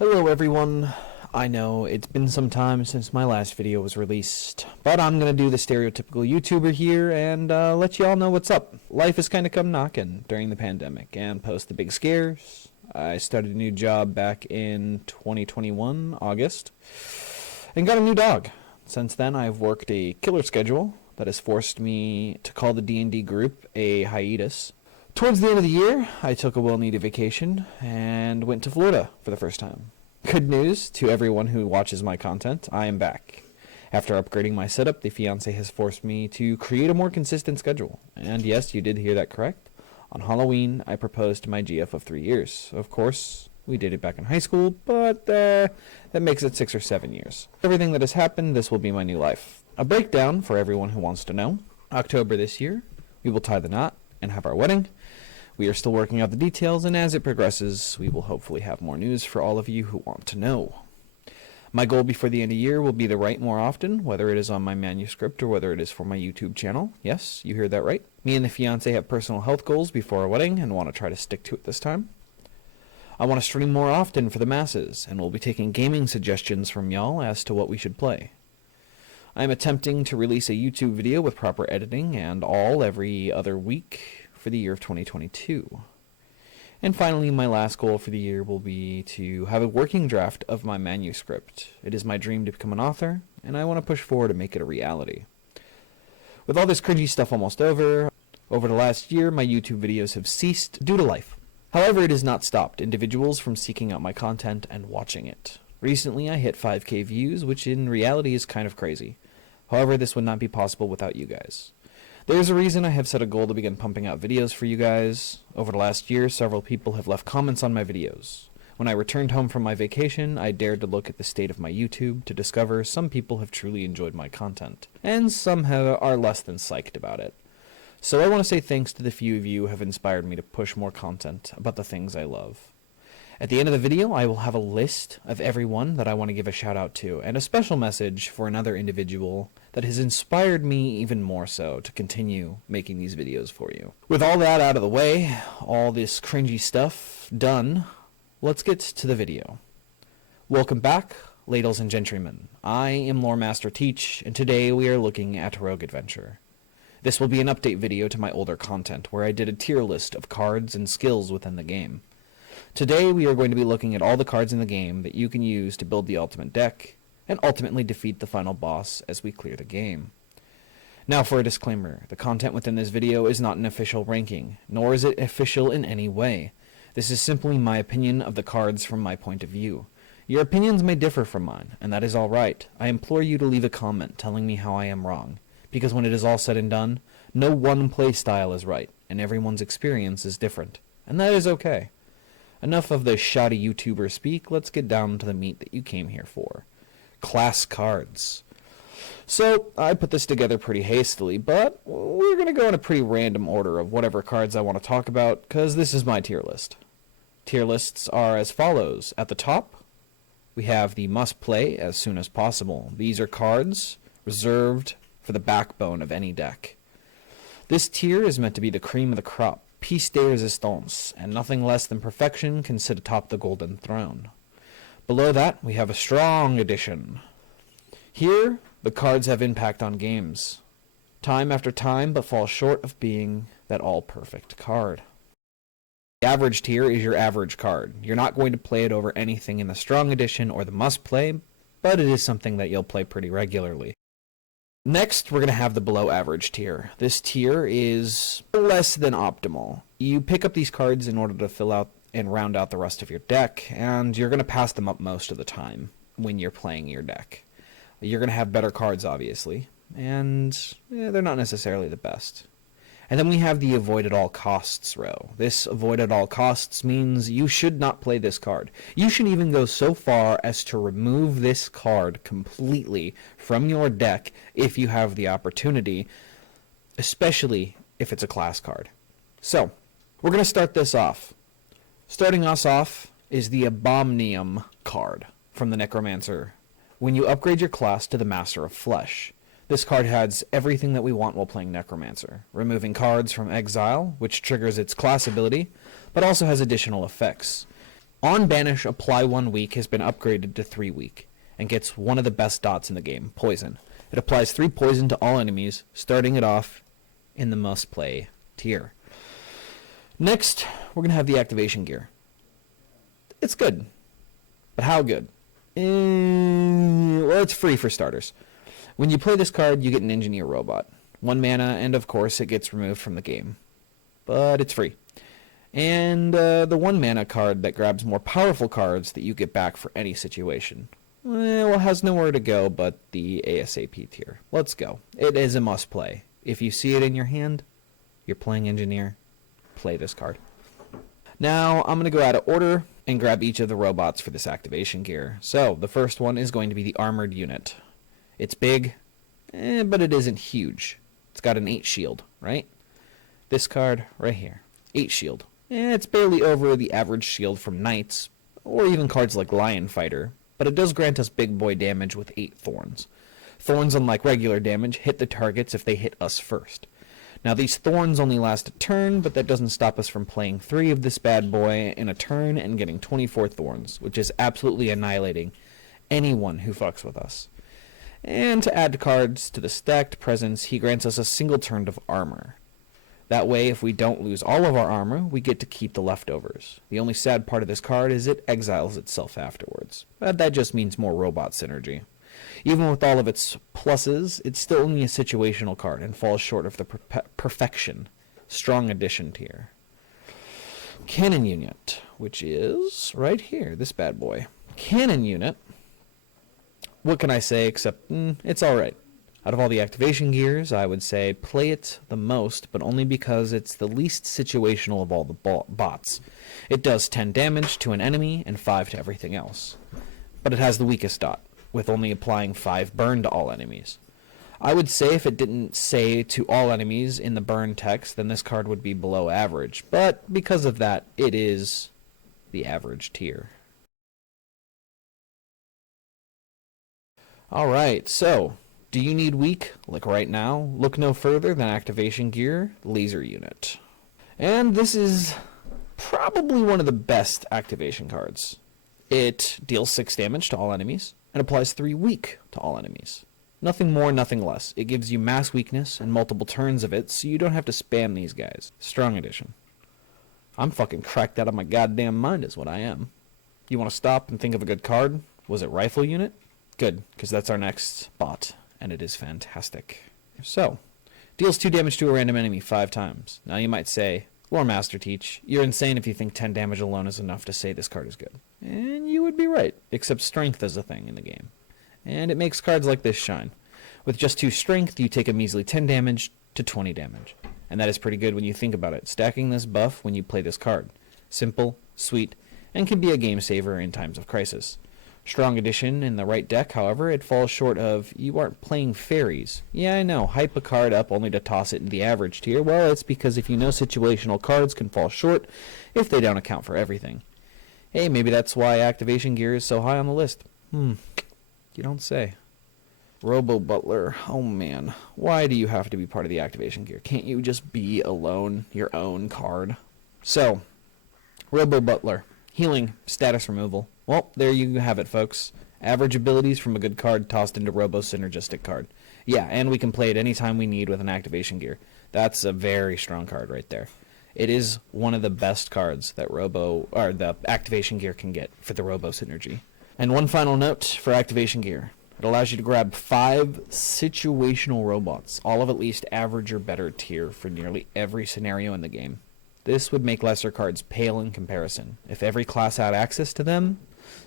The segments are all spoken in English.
Hello everyone. I know it's been some time since my last video was released, but I'm gonna do the stereotypical YouTuber here and let you all know what's up. Life has kinda come knocking during the pandemic and post the big scares. I started a new job back in 2021, August, and got a new dog. Since then I've worked a killer schedule that has forced me to call the D&D group a hiatus. Towards the end of the year, I took a well-needed vacation and went to Florida for the first time. Good news to everyone who watches my content, I am back. After upgrading my setup, the fiancé has forced me to create a more consistent schedule. And yes, you did hear that correct. On Halloween, I proposed to my GF of 3 years. Of course, we did it back in high school, but that makes it 6 or 7 years. Everything that has happened, this will be my new life. A breakdown for everyone who wants to know. October this year, we will tie the knot and have our wedding. We are still working out the details, and as it progresses, we will hopefully have more news for all of you who want to know. My goal before the end of the year will be to write more often, whether it is on my manuscript or whether it is for my YouTube channel. Yes, you heard that right. Me and the fiancé have personal health goals before our wedding and want to try to stick to it this time. I want to stream more often for the masses, and we'll be taking gaming suggestions from y'all as to what we should play. I am attempting to release a YouTube video with proper editing and all every other week for the year of 2022. And finally, my last goal for the year will be to have a working draft of my manuscript. It is my dream to become an author, and I want to push forward to make it a reality. With all this cringy stuff almost over the last year, my YouTube videos have ceased due to life. However, it has not stopped individuals from seeking out my content and watching it. Recently, I hit 5K views, which in reality is kind of crazy. However, this would not be possible without you guys. There's a reason I have set a goal to begin pumping out videos for you guys. Over the last year, several people have left comments on my videos. When I returned home from my vacation, I dared to look at the state of my YouTube to discover some people have truly enjoyed my content, and some are less than psyched about it. So I want to say thanks to the few of you who have inspired me to push more content about the things I love. At the end of the video, I will have a list of everyone that I want to give a shout out to, and a special message for another individual that has inspired me even more so to continue making these videos for you. With all that out of the way, all this cringy stuff done, let's get to the video. Welcome back, ladies and gentlemen. I am Lore Master Teach, and today we are looking at Rogue Adventure. This will be an update video to my older content, where I did a tier list of cards and skills within the game. Today we are going to be looking at all the cards in the game that you can use to build the ultimate deck, and ultimately defeat the final boss as we clear the game. Now for a disclaimer, the content within this video is not an official ranking, nor is it official in any way. This is simply my opinion of the cards from my point of view. Your opinions may differ from mine, and that is alright. I implore you to leave a comment telling me how I am wrong, because when it is all said and done, no one play style is right, and everyone's experience is different, and that is okay. Enough of the shoddy YouTuber speak, let's get down to the meat that you came here for. Class cards. So, I put this together pretty hastily, but we're going to go in a pretty random order of whatever cards I want to talk about, because this is my tier list. Tier lists are as follows. At the top, we have the must play as soon as possible. These are cards reserved for the backbone of any deck. This tier is meant to be the cream of the crop. Piece de resistance, and nothing less than perfection can sit atop the golden throne. Below that, we have a strong edition. Here, the cards have impact on games, time after time, but fall short of being that all-perfect card. The average tier is your average card. You're not going to play it over anything in the strong edition or the must-play, but it is something that you'll play pretty regularly. Next, we're going to have the below average tier. This tier is less than optimal. You pick up these cards in order to fill out and round out the rest of your deck, and you're going to pass them up most of the time when you're playing your deck. You're going to have better cards, obviously, and they're not necessarily the best. And then we have the avoid at all costs row. This avoid at all costs means you should not play this card. You should even go so far as to remove this card completely from your deck if you have the opportunity, especially if it's a class card. So, we're going to start this off. Starting us off is the Abominum card from the Necromancer. When you upgrade your class to the Master of Flesh, this card has everything that we want while playing Necromancer. Removing cards from exile, which triggers its class ability, but also has additional effects. On Banish, apply 1 week has been upgraded to 3 week, and gets one of the best dots in the game, Poison. It applies 3 poison to all enemies, starting it off in the must-play tier. Next, we're going to have the activation gear. It's good, but how good? Well, it's free for starters. When you play this card, you get an engineer robot. 1 mana, and of course it gets removed from the game. But it's free. And the 1 mana card that grabs more powerful cards that you get back for any situation. Well, it has nowhere to go but the ASAP tier. Let's go. It is a must play. If you see it in your hand, you're playing engineer, play this card. Now, I'm going to go out of order and grab each of the robots for this activation gear. So, the first one is going to be the armored unit. It's big, but it isn't huge. It's got an 8 shield, right? This card right here, 8 shield. It's barely over the average shield from knights, or even cards like Lion Fighter, but it does grant us big boy damage with 8 thorns. Thorns, unlike regular damage, hit the targets if they hit us first. Now these thorns only last a turn, but that doesn't stop us from playing 3 of this bad boy in a turn and getting 24 thorns, which is absolutely annihilating anyone who fucks with us. And to add cards to the stacked presence, he grants us a single turn of armor. That way, if we don't lose all of our armor, we get to keep the leftovers. The only sad part of this card is it exiles itself afterwards, but that just means more robot synergy. Even with all of its pluses, it's still only a situational card and falls short of the perfection. Strong addition tier. Cannon unit, which is right here, this bad boy. Cannon unit, what can I say except, it's alright. Out of all the activation gears, I would say play it the most, but only because it's the least situational of all the bots. It does 10 damage to an enemy and 5 to everything else. But it has the weakest dot, with only applying 5 burn to all enemies. I would say if it didn't say to all enemies in the burn text, then this card would be below average, but because of that, it is the average tier. Alright, so, do you need weak? Like right now, look no further than activation gear, laser unit. And this is probably one of the best activation cards. It deals 6 damage to all enemies, and applies 3 weak to all enemies. Nothing more, nothing less. It gives you mass weakness and multiple turns of it, so you don't have to spam these guys. Strong edition. I'm fucking cracked out of my goddamn mind is what I am. You want to stop and think of a good card? Was it rifle unit? Good, because that's our next bot, and it is fantastic. So, deals 2 damage to a random enemy 5 times. Now you might say, Lore Master Teach, you're insane if you think 10 damage alone is enough to say this card is good. And you would be right, except strength is a thing in the game. And it makes cards like this shine. With just 2 strength, you take a measly 10 damage to 20 damage. And that is pretty good when you think about it, stacking this buff when you play this card. Simple, sweet, and can be a game saver in times of crisis. Strong edition in the right deck, however, it falls short of, you aren't playing fairies. Yeah, I know, hype a card up only to toss it in the average tier. Well, it's because if you know situational cards can fall short if they don't account for everything. Hey, maybe that's why activation gear is so high on the list. You don't say. Robo Butler, oh man, why do you have to be part of the activation gear? Can't you just be alone, your own card? So, Robo Butler, healing, status removal. Well, there you have it, folks. Average abilities from a good card tossed into Robo Synergistic card. Yeah, and we can play it anytime we need with an activation gear. That's a very strong card right there. It is one of the best cards that the activation gear can get for the Robo Synergy. And one final note for activation gear. It allows you to grab 5 situational robots, all of at least average or better tier for nearly every scenario in the game. This would make lesser cards pale in comparison, if every class had access to them,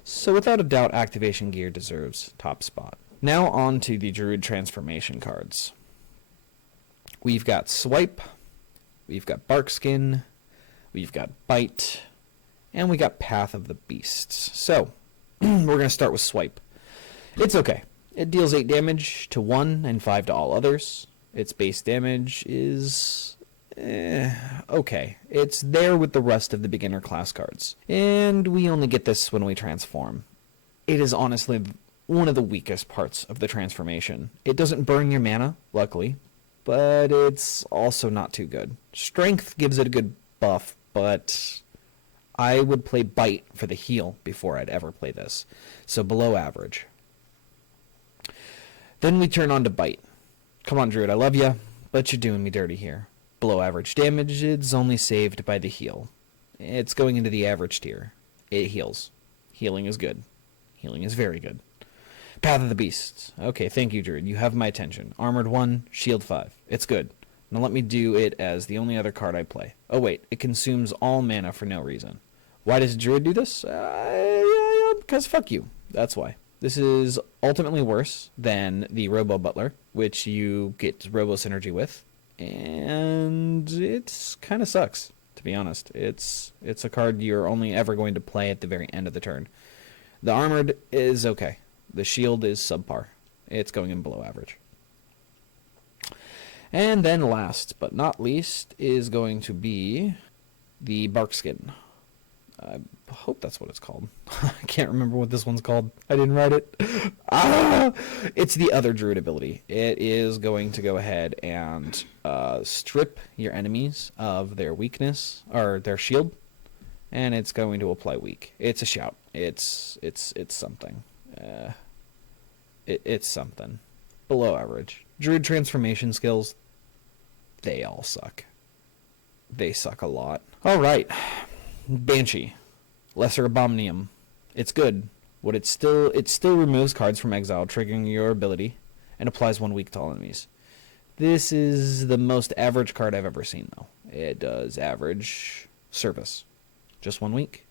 so without a doubt activation gear deserves top spot. Now on to the Druid transformation cards. We've got Swipe, we've got Barkskin, we've got Bite, and we got Path of the Beasts. So, we're going to start with Swipe. It's okay. It deals 8 damage to 1 and 5 to all others. Its base damage is okay. It's there with the rest of the beginner class cards. And we only get this when we transform. It is honestly one of the weakest parts of the transformation. It doesn't burn your mana, luckily, but it's also not too good. Strength gives it a good buff, but I would play Bite for the heal before I'd ever play this. So below average. Then we turn on to Bite. Come on, Druid, I love ya, but you're doing me dirty here. Below average damage, it's only saved by the heal. It's going into the average tier. It heals. Healing is good. Healing is very good. Path of the Beasts. Okay, thank you, Druid. You have my attention. Armored 1, Shield 5. It's good. Now let me do it as the only other card I play. Oh wait, it consumes all mana for no reason. Why does Druid do this? Because fuck you. That's why. This is ultimately worse than the Robo Butler, which you get Robo Synergy with. And it kind of sucks, to be honest. It's a card you're only ever going to play at the very end of the turn. The Armored is okay. The Shield is subpar. It's going in below average. And then last but not least is going to be the Barkskin. I hope that's what it's called. I can't remember what this one's called. I didn't write it. It's the other Druid ability. It is going to go ahead and strip your enemies of their weakness, or their shield, and it's going to apply weak. It's a shout. It's something. It's something. Below average. Druid transformation skills, they all suck. They suck a lot. Alright. Banshee. Lesser Abominum. It's good. It still removes cards from exile, triggering your ability, and applies 1 weak to all enemies. This is the most average card I've ever seen, though. It does average service. Just 1 week?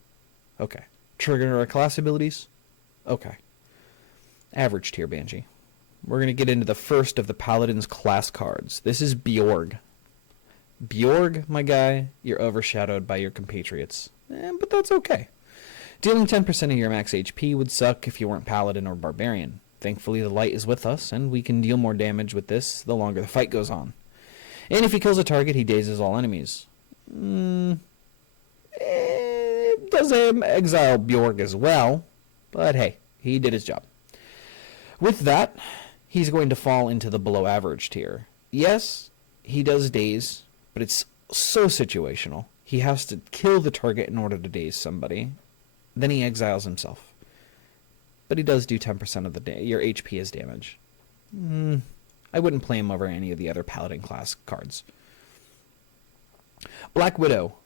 Okay. Trigger our class abilities? Okay. Average tier Banshee. We're going to get into the first of the Paladin's class cards. This is Bjorg. Bjorg, my guy, you're overshadowed by your compatriots. But that's okay. Dealing 10% of your max HP would suck if you weren't Paladin or Barbarian. Thankfully, the light is with us, and we can deal more damage with this the longer the fight goes on. And if he kills a target, he dazes all enemies. It does exile Bjorg as well, but hey, he did his job. With that, he's going to fall into the below average tier. Yes, he does daze, but it's so situational. He has to kill the target in order to daze somebody. Then he exiles himself. But he does do 10% of the day. Your HP is damage. I wouldn't play him over any of the other Paladin class cards. Black Widow.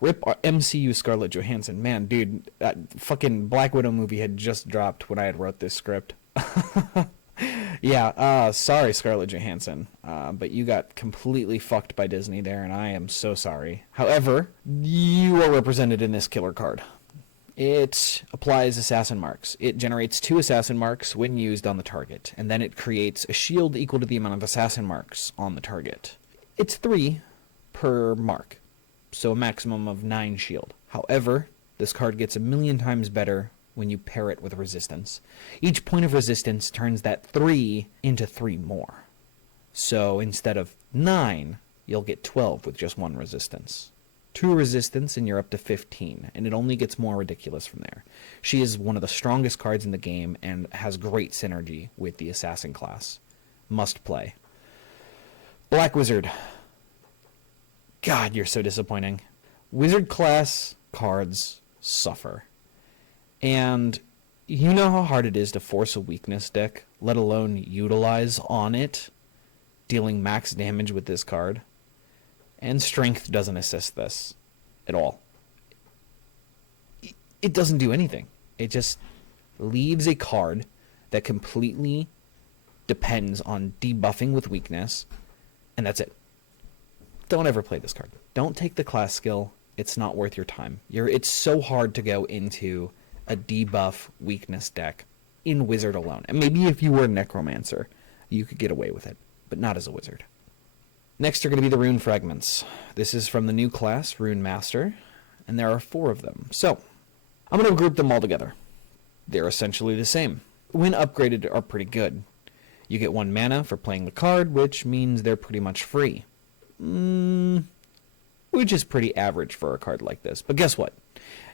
Rip MCU Scarlett Johansson. Man, dude, that fucking Black Widow movie had just dropped when I had wrote this script. Yeah, sorry, Scarlett Johansson, but you got completely fucked by Disney there, and I am so sorry. However, you are represented in this killer card. It applies assassin marks. It generates 2 assassin marks when used on the target, and then it creates a shield equal to the amount of assassin marks on the target. It's 3 per mark, so a maximum of 9 shield. However, this card gets 1,000,000 times better when you pair it with resistance. Each point of resistance turns that 3 into 3 more. So instead of 9, you'll get 12 with just 1 resistance. 2 resistance and you're up to 15, and it only gets more ridiculous from there. She is one of the strongest cards in the game and has great synergy with the assassin class. Must play. Black Wizard. God, you're so disappointing. Wizard class cards suffer. And you know how hard it is to force a weakness deck, let alone utilize on it, dealing max damage with this card? And strength doesn't assist this at all. It doesn't do anything. It just leaves a card that completely depends on debuffing with weakness, and that's it. Don't ever play this card. Don't take the class skill. It's not worth your time. It's so hard to go into a debuff weakness deck in Wizard alone. And maybe if you were a Necromancer, you could get away with it, but not as a Wizard. Next are going to be the Rune Fragments. This is from the new class, Rune Master, and there are 4 of them. So, I'm going to group them all together. They're essentially the same. When upgraded, are pretty good. You get 1 mana for playing the card, which means they're pretty much free. Which is pretty average for a card like this. But guess what?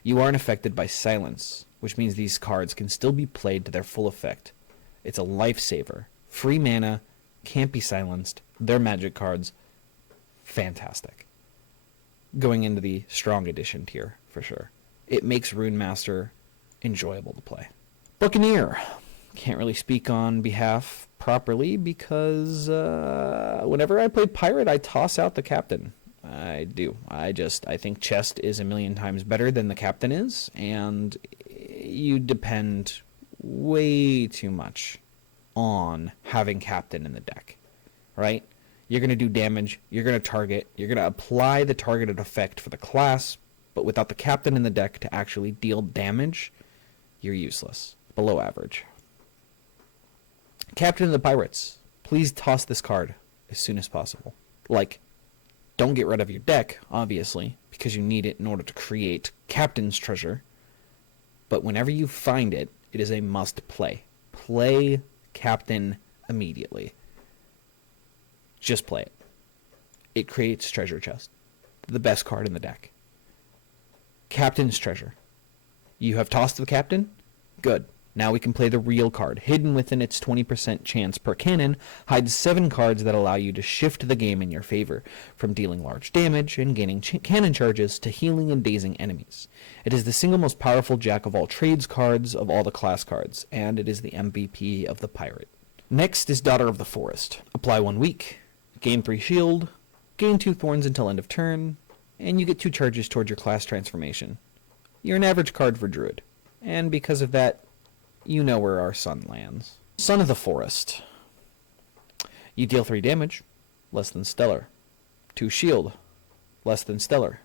You aren't affected by silence, which means these cards can still be played to their full effect. It's a lifesaver. Free mana, can't be silenced. They're magic cards. Fantastic. Going into the strong edition tier, for sure. it makes Rune Master enjoyable to play. Buccaneer. Can't really speak on behalf properly because whenever I play Pirate, I toss out the Captain. I do. I think Chest is a million times better than the Captain is, and you depend way too much on having Captain in the deck, right? You're going to do damage, you're going to target, you're going to apply the targeted effect for the class, but without the Captain in the deck to actually deal damage, you're useless. Below average. Captain of the Pirates, please toss this card as soon as possible. Like, don't get rid of your deck, obviously, because you need it in order to create Captain's Treasure. But whenever you find it, it is a must play. Play Captain immediately. Just play it. It creates Treasure Chest. The best card in the deck. Captain's Treasure. You have tossed the Captain? Good. Now we can play the real card. Hidden within its 20% chance per cannon, hides 7 cards that allow you to shift the game in your favor, from dealing large damage and gaining cannon charges to healing and dazing enemies. It is the single most powerful jack-of-all-trades cards of all the class cards, and it is the MVP of the Pirate. Next is Daughter of the Forest. Apply 1 week, gain 3 shield, gain 2 thorns until end of turn, and you get 2 charges towards your class transformation. You're an average card for Druid, and because of that, you know where our sun lands. Son of the Forest. You deal 3 damage, less than stellar. 2 shield, less than stellar.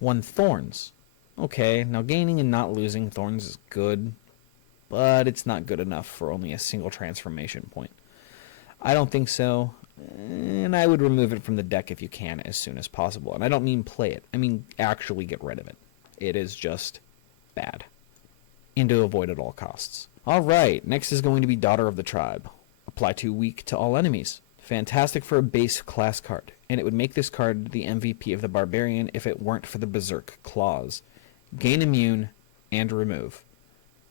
1 thorns. Okay, now gaining and not losing thorns is good, but it's not good enough for only a single transformation point. I don't think so, and I would remove it from the deck if you can as soon as possible. And I don't mean play it, I mean actually get rid of it. It is just bad. And to avoid at all costs. Alright, next is going to be Daughter of the Tribe. Apply 2 weak to all enemies. Fantastic for a base class card, and it would make this card the MVP of the Barbarian if it weren't for the Berserk clause. Gain immune, and remove.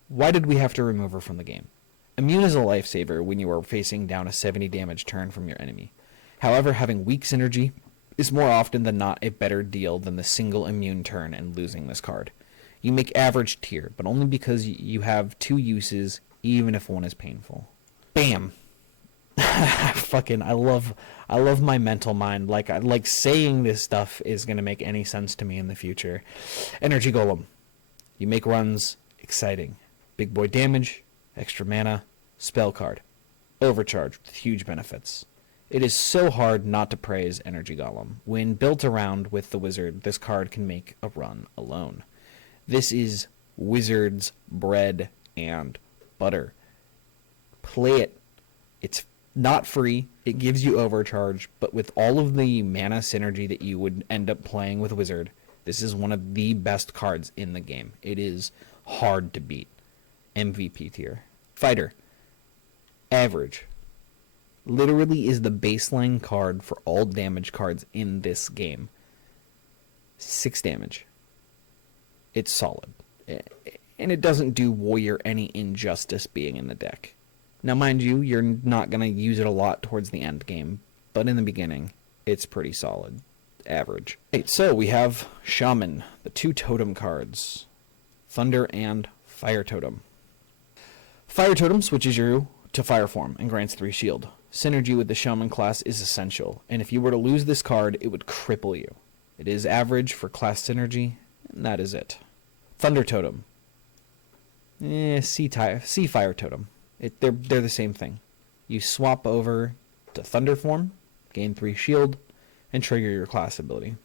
Why did we have to remove her from the game? Immune is a lifesaver when you are facing down a 70 damage turn from your enemy. However, having weak synergy is more often than not a better deal than the single immune turn and losing this card. You make average tier, but only because you have 2 uses, even if one is painful. Bam! I love my mental mind. Like saying this stuff is gonna make any sense to me in the future. Energy Golem. You make runs exciting. Big boy damage, extra mana, spell card. Overcharge with huge benefits. It is so hard not to praise Energy Golem. When built around with the wizard, this card can make a run alone. This is Wizard's bread and butter. Play it. It's not free. It gives you overcharge, but with all of the mana synergy that you would end up playing with Wizard, this is one of the best cards in the game. It is hard to beat. MVP tier. Fighter. Average. Literally is the baseline card for all damage cards in this game. 6 damage. It's solid. And it doesn't do Warrior any injustice being in the deck. Now mind you, you're not going to use it a lot towards the end game, but in the beginning, it's pretty solid. Average. Right, so we have Shaman, the 2 totem cards. Thunder and Fire Totem. Fire Totem switches you to Fire form and grants 3 shield. Synergy with the Shaman class is essential, and if you were to lose this card, it would cripple you. It is average for class synergy, and that is it. Thunder Totem. See Fire Totem. They're the same thing. You swap over to Thunder form, gain 3 shield, and trigger your class ability.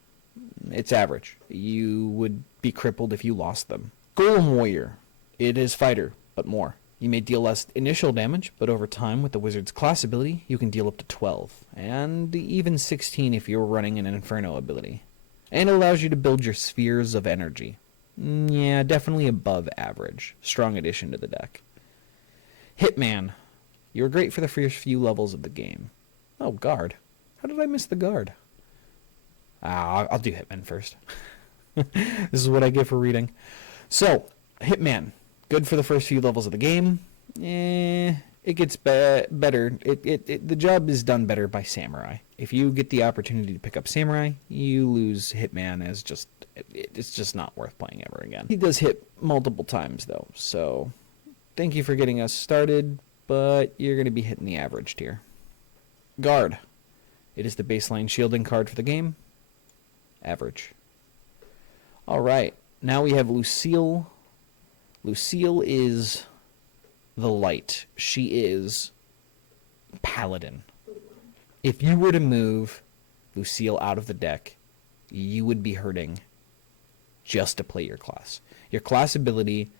It's average. You would be crippled if you lost them. Golem Warrior. It is fighter, but more. You may deal less initial damage, but over time with the wizard's class ability, you can deal up to 12, and even 16 if you're running an Inferno ability. And it allows you to build your spheres of energy. Yeah, definitely above average. Strong addition to the deck. Hitman. You're great for the first few levels of the game. Oh, guard. How did I miss the guard? I'll do Hitman first. This is what I get for reading. So, Hitman. Good for the first few levels of the game. It gets better. The job is done better by Samurai. If you get the opportunity to pick up Samurai, you lose Hitman as it's just not worth playing ever again. He does hit multiple times though, so thank you for getting us started, but you're going to be hitting the average tier. Guard. It is the baseline shielding card for the game. Average. Alright, now we have Lucille. Lucille is the light. She is Paladin. If you were to move Lucille out of the deck, you would be hurting just to play your class. Your class ability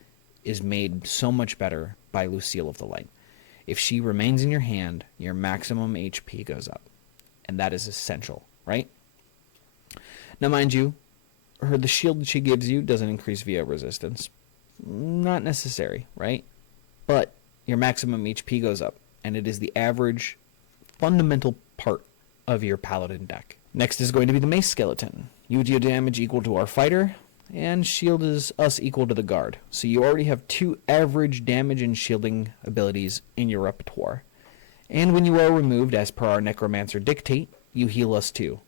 is made so much better by Lucille of the Light. If she remains in your hand, your maximum HP goes up. And that is essential, right? Now, mind you, the shield she gives you doesn't increase VO resistance. Not necessary, right? But your maximum HP goes up, and it is the average fundamental part of your Paladin deck. Next is going to be the Mace Skeleton. You deal damage equal to our fighter, and shield is us equal to the guard. So you already have 2 average damage and shielding abilities in your repertoire. And when you are removed, as per our Necromancer dictate, you heal us too.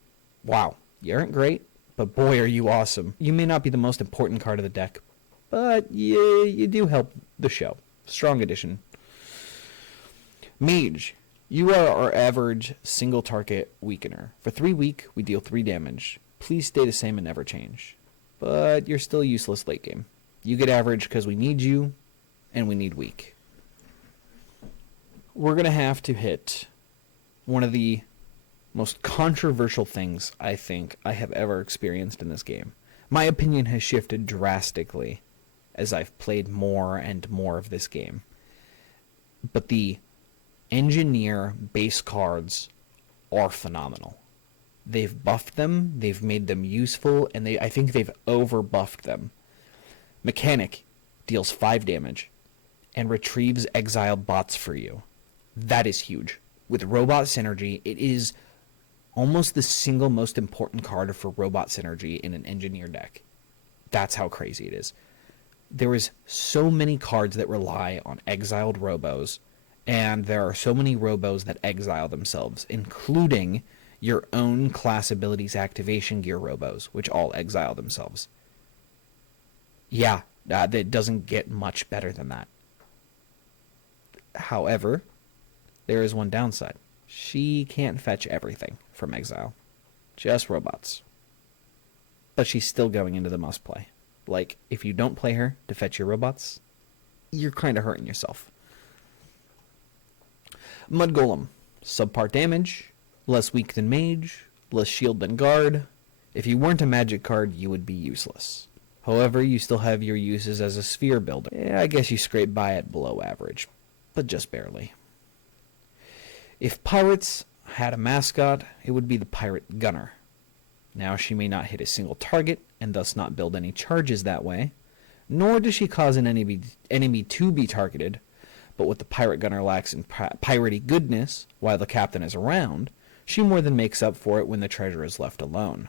Wow, you aren't great, but boy are you awesome. You may not be the most important card of the deck, but you do help the show. Strong addition. Mage. You are our average single target weakener. For 3 weak, we deal 3 damage. Please stay the same and never change. But you're still useless late game. You get average because we need you, and we need weak. We're going to have to hit one of the most controversial things I think I have ever experienced in this game. My opinion has shifted drastically as I've played more and more of this game. But the engineer base cards are phenomenal. They've buffed them, they've made them useful, and I think they've over-buffed them. Mechanic deals 5 damage and retrieves exiled bots for you. That is huge. With Robot Synergy, it is almost the single most important card for Robot Synergy in an engineer deck. That's how crazy it is. There is so many cards that rely on exiled Robos, and there are so many Robos that exile themselves, including your own class abilities activation gear Robos, which all exile themselves. Yeah, that doesn't get much better than that. However, there is one downside. She can't fetch everything from exile. Just robots. But she's still going into the must play. Like, if you don't play her to fetch your robots, you're kind of hurting yourself. Mud Golem. Subpart damage, less weak than mage, less shield than guard. If you weren't a magic card, you would be useless. However, you still have your uses as a sphere builder. I guess you scrape by at below average, but just barely. If pirates had a mascot, it would be the Pirate Gunner. Now, she may not hit a single target, and thus not build any charges that way, nor does she cause an enemy to be targeted, but what the Pirate Gunner lacks in piratey goodness, while the captain is around, she more than makes up for it when the treasure is left alone.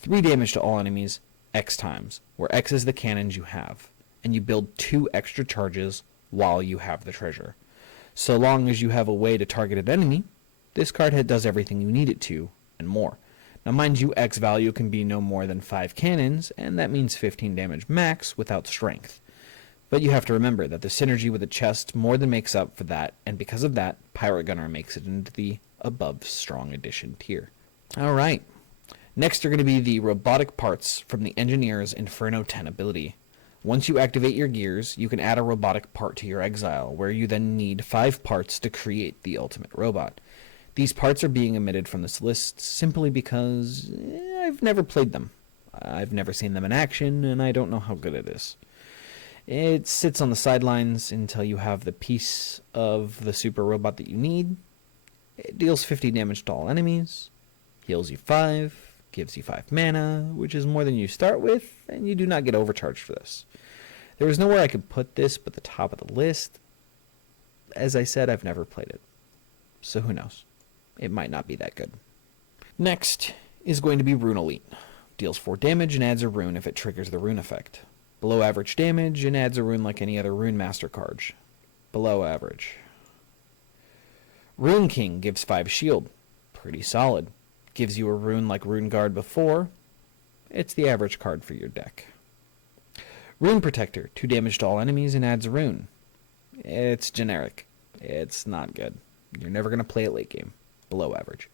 3 damage to all enemies, X times, where X is the cannons you have, and you build 2 extra charges while you have the treasure. So long as you have a way to target an enemy, this card does everything you need it to, and more. Now mind you, X value can be no more than 5 cannons, and that means 15 damage max without strength. But you have to remember that the synergy with the chest more than makes up for that, and because of that, Pirate Gunner makes it into the above strong edition tier. Alright, next are going to be the robotic parts from the Engineer's Inferno 10 ability. Once you activate your gears, you can add a robotic part to your exile, where you then need 5 parts to create the ultimate robot. These parts are being omitted from this list simply because I've never played them. I've never seen them in action, and I don't know how good it is. It sits on the sidelines until you have the piece of the super robot that you need. It deals 50 damage to all enemies, heals you 5, gives you 5 mana, which is more than you start with, and you do not get overcharged for this. There is nowhere I could put this but the top of the list. As I said, I've never played it, so who knows? It might not be that good. Next is going to be Rune Elite. Deals 4 damage and adds a rune if it triggers the rune effect. Below average damage and adds a rune like any other Rune Master card. Below average. Rune King gives 5 shield. Pretty solid. Gives you a rune like Rune Guard before. It's the average card for your deck. Rune Protector, 2 damage to all enemies and adds a rune. It's generic. It's not good. You're never going to play it late game. Below average.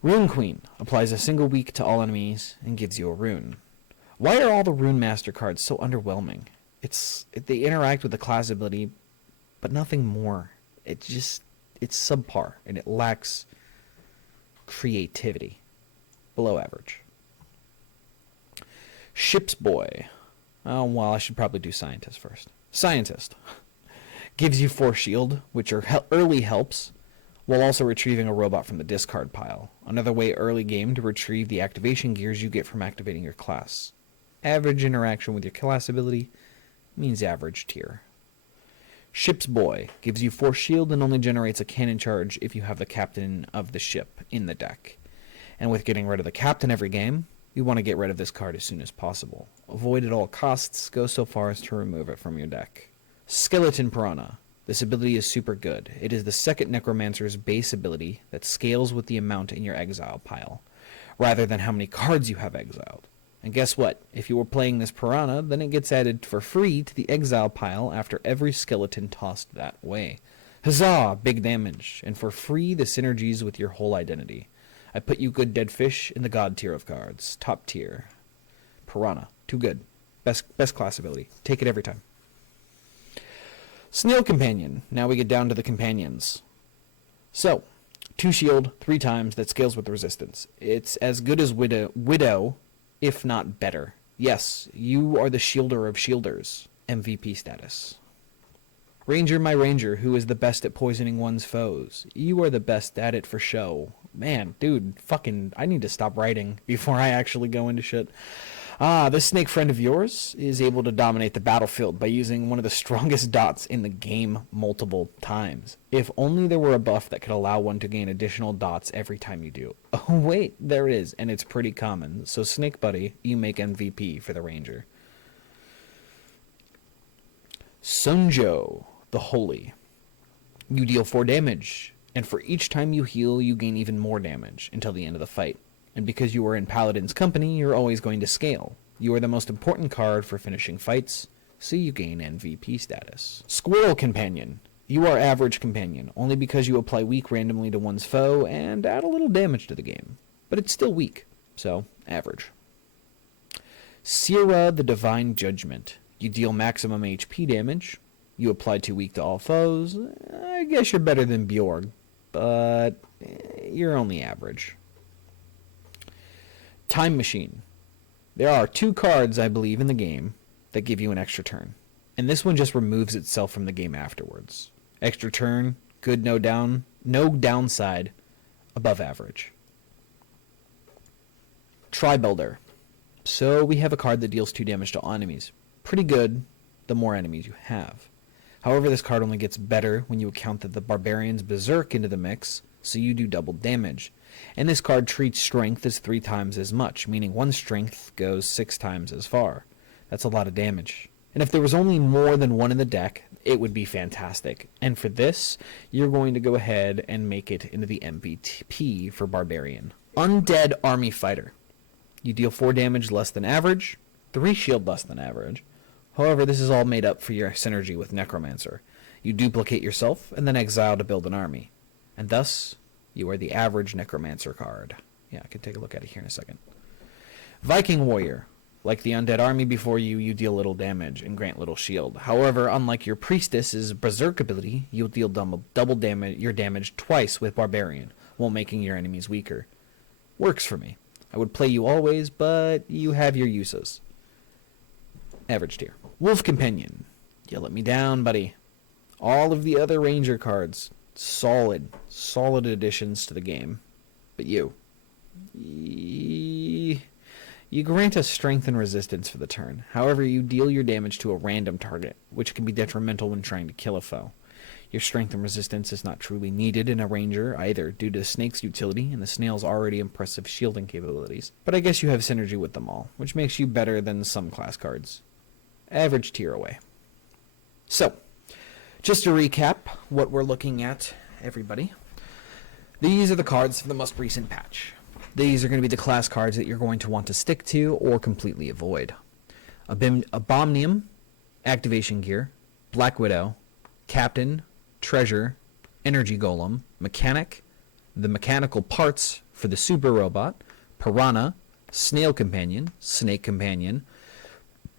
Rune Queen, applies a single weak to all enemies and gives you a rune. Why are all the Rune Master cards so underwhelming? They interact with the class ability, but nothing more. It's subpar, and it lacks creativity. Below average. Ship's Boy. Oh, well, I should probably do Scientist first. Scientist. Gives you Force Shield, which are early helps, while also retrieving a robot from the discard pile. Another way early game to retrieve the activation gears you get from activating your class. Average interaction with your class ability means average tier. Ship's Boy gives you Force Shield and only generates a cannon charge if you have the captain of the ship in the deck. And with getting rid of the captain every game, you want to get rid of this card as soon as possible. Avoid at all costs, go so far as to remove it from your deck. Skeleton Piranha. This ability is super good. It is the second Necromancer's base ability that scales with the amount in your exile pile, rather than how many cards you have exiled. And guess what? If you were playing this Piranha, then it gets added for free to the exile pile after every skeleton tossed that way. Huzzah! Big damage. And for free, the synergies with your whole identity. I put you good dead fish in the god tier of cards. Top tier. Piranha. Too good. Best class ability. Take it every time. Snail Companion. Now we get down to the companions. So, 2 shield, 3 times, that scales with resistance. It's as good as Widow, if not better. Yes, you are the shielder of shielders. MVP status. Ranger, my ranger, who is the best at poisoning one's foes. You are the best at it for show. Man, dude, I need to stop writing before I actually go into shit. This snake friend of yours is able to dominate the battlefield by using one of the strongest dots in the game multiple times. If only there were a buff that could allow one to gain additional dots every time you do. Oh wait, there it is, and it's pretty common. So Snake Buddy, you make MVP for the Ranger. Sunjo, the Holy. You deal 4 damage, and for each time you heal, you gain even more damage until the end of the fight. And because you are in Paladin's company, you're always going to scale. You are the most important card for finishing fights, so you gain MVP status. Squirrel Companion. You are average companion, only because you apply weak randomly to one's foe and add a little damage to the game. But it's still weak, so average. Sira, the Divine Judgment. You deal maximum HP damage. You apply 2 weak to all foes. I guess you're better than Bjorg, but you're only average. Time Machine. There are 2 cards, I believe, in the game that give you an extra turn. And this one just removes itself from the game afterwards. Extra turn, good, no downside, above average. Tribuilder. So we have a card that deals 2 damage to all enemies. Pretty good, the more enemies you have. However, this card only gets better when you account that the Barbarians berserk into the mix, so you do double damage. And this card treats strength as 3 times as much, meaning 1 strength goes 6 times as far. That's a lot of damage. And if there was only more than 1 in the deck, it would be fantastic. And for this, you're going to go ahead and make it into the MVP for Barbarian. Undead Army Fighter. You deal 4 damage less than average, 3 shield less than average. However, this is all made up for your synergy with Necromancer. You duplicate yourself and then exile to build an army. And thus, you are the average Necromancer card. Yeah, I can take a look at it here in a second. Viking Warrior. Like the undead army before you, you deal little damage and grant little shield. However, unlike your priestess's berserk ability, you'll deal double damage your damage twice with Barbarian, while making your enemies weaker. Works for me. I would play you always, but you have your uses. Average tier. Wolf Companion. You let me down, buddy. All of the other Ranger cards, solid additions to the game. But you grant us strength and resistance for the turn. However, you deal your damage to a random target, which can be detrimental when trying to kill a foe. Your strength and resistance is not truly needed in a Ranger either, due to the Snake's utility and the Snail's already impressive shielding capabilities. But I guess you have synergy with them all, which makes you better than some class cards. Average tier away. So, just to recap what we're looking at, everybody. These are the cards for the most recent patch. These are going to be the class cards that you're going to want to stick to or completely avoid. Abominum, Activation Gear, Black Widow, Captain, Treasure, Energy Golem, Mechanic, the mechanical parts for the Super Robot, Piranha, Snail Companion, Snake Companion,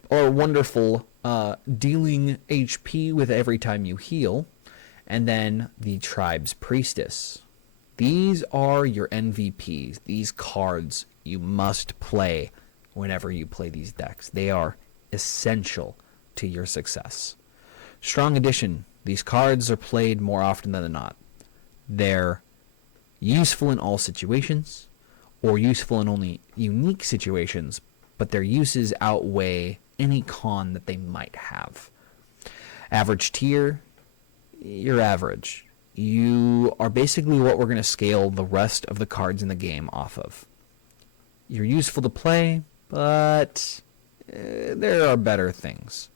or wonderful dealing HP with every time you heal, and then the Tribe's Priestess. These are your MVPs. These cards you must play whenever you play these decks. They are essential to your success. Strong Addition. These cards are played more often than not. They're useful in all situations, or useful in only unique situations, but their uses outweigh any con that they might have. Average tier, you're average. You are basically what we're going to scale the rest of the cards in the game off of. You're useful to play, but there are better things.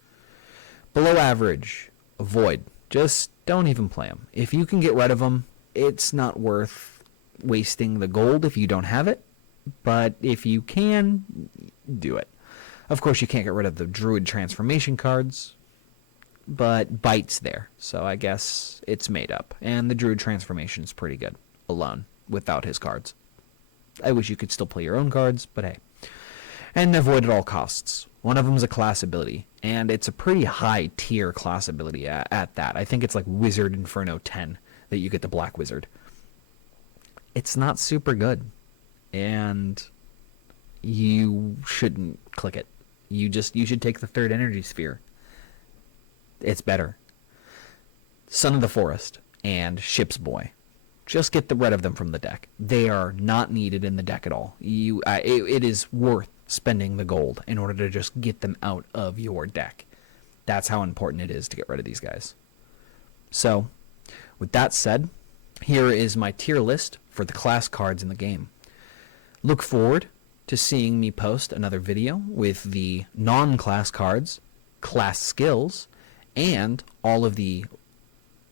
Below average, avoid. Just don't even play them. If you can get rid of them, it's not worth wasting the gold if you don't have it, but if you can, do it. Of course, you can't get rid of the Druid transformation cards, but Bite's there, so I guess it's made up. And the Druid transformation is pretty good, alone, without his cards. I wish you could still play your own cards, but hey. And avoid at all costs. One of them is a class ability, and it's a pretty high tier class ability at that. I think it's like Wizard Inferno 10 that you get the Black Wizard. It's not super good, and you shouldn't click it. You should take the third energy sphere. It's better. Son of the Forest and Ship's Boy. Just get rid of them from the deck. They are not needed in the deck at all. It is worth spending the gold in order to just get them out of your deck. That's how important it is to get rid of these guys. So, with that said, here is my tier list for the class cards in the game. Look forward to seeing me post another video with the non-class cards, class skills, and all of the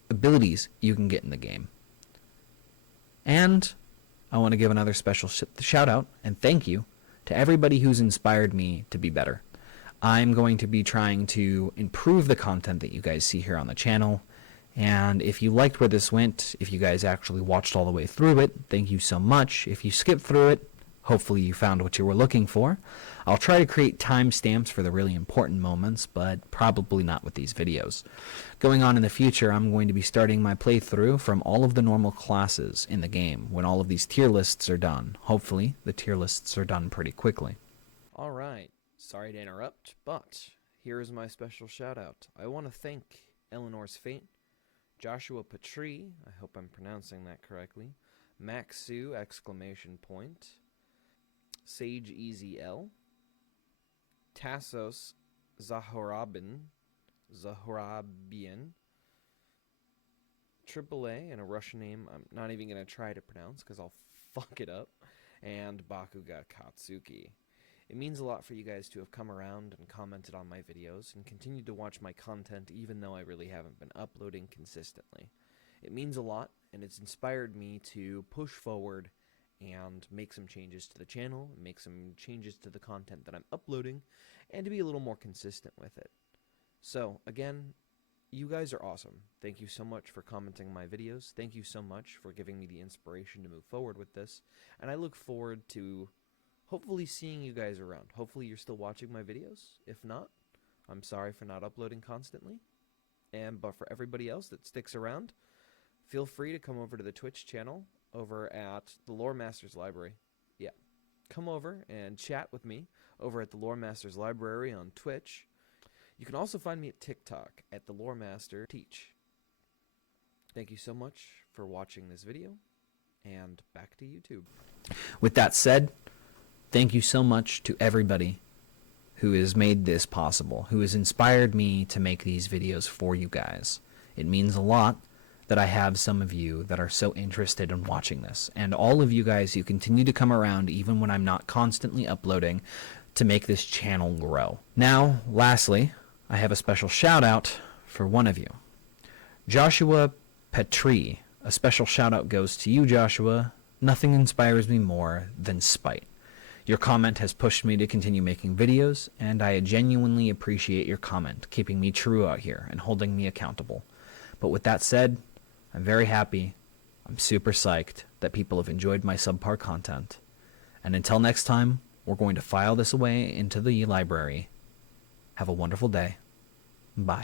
abilities you can get in the game. And I want to give another special shout out and thank you to everybody who's inspired me to be better. I'm going to be trying to improve the content that you guys see here on the channel. And if you liked where this went, if you guys actually watched all the way through it, thank you so much. If you skipped through it, hopefully you found what you were looking for. I'll try to create timestamps for the really important moments, but probably not with these videos. Going on in the future, I'm going to be starting my playthrough from all of the normal classes in the game when all of these tier lists are done. Hopefully, the tier lists are done pretty quickly. Alright, sorry to interrupt, but here is my special shout out. I want to thank Eleanor's Fate, Joshua Petrie, I hope I'm pronouncing that correctly, Maxu, ! Sage Easy L, Tassos Zahorabian, AAA, and a Russian name I'm not even going to try to pronounce because I'll fuck it up, and Bakuga Katsuki. It means a lot for you guys to have come around and commented on my videos and continued to watch my content even though I really haven't been uploading consistently. It means a lot, and it's inspired me to push forward and make some changes to the channel, make some changes to the content that I'm uploading, and to be a little more consistent with it. So, again, you guys are awesome. Thank you so much for commenting my videos. Thank you so much for giving me the inspiration to move forward with this, and I look forward to hopefully seeing you guys around. Hopefully you're still watching my videos. If not, I'm sorry for not uploading constantly. But for everybody else that sticks around, feel free to come over to the Twitch channel over at the Lore Masters Library. Yeah, come over and chat with me over at the Lore Masters Library on Twitch. You can also find me at TikTok at the Lore Master Teach. Thank you so much for watching this video, and back to YouTube. With that said, thank you so much to everybody who has made this possible, who has inspired me to make these videos for you guys. It means a lot that I have some of you that are so interested in watching this, and all of you guys who continue to come around even when I'm not constantly uploading to make this channel grow. Now, lastly, I have a special shout out for one of you. Joshua Petrie, A special shout out goes to you, Joshua. Nothing inspires me more than spite. Your comment has pushed me to continue making videos, and I genuinely appreciate your comment, keeping me true out here and holding me accountable. But with that said, I'm very happy. I'm super psyched that people have enjoyed my subpar content. And until next time, we're going to file this away into the library. Have a wonderful day. Bye.